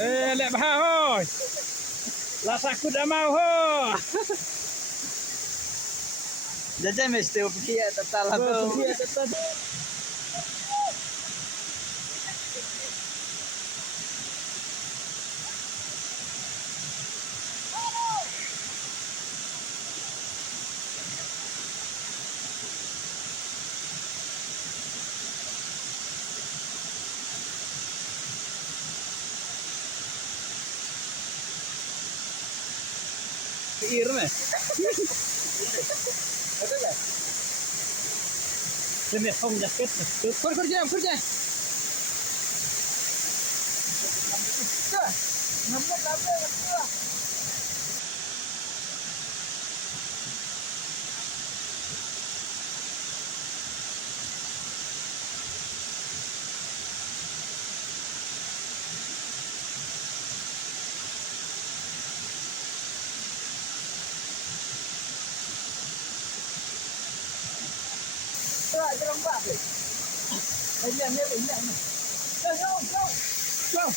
Lek bah hoi. Lah sakut dah mau ho. Jajan mesti pergi total lah tu. Pergi tetap. Ir med. Den är som jacket. Kör jam. Nampak apa? Rồi, cái đông bạc đi. Đây là nghe đúng này. Go. Go.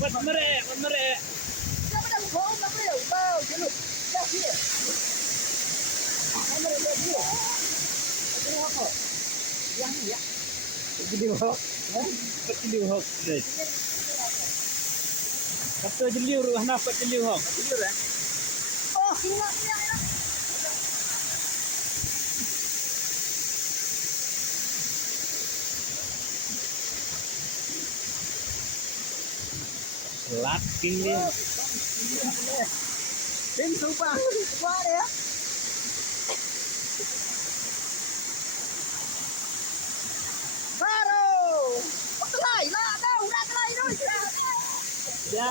Wat mere. Jeliu hok. Kata jeliu ruah nafat jeliu hok. Jeliu eh. Oh, ingat. Lat king dia. Tim sumpah. Wah dia. Baru. Kelai lah dah, udah kelai dah. Ya,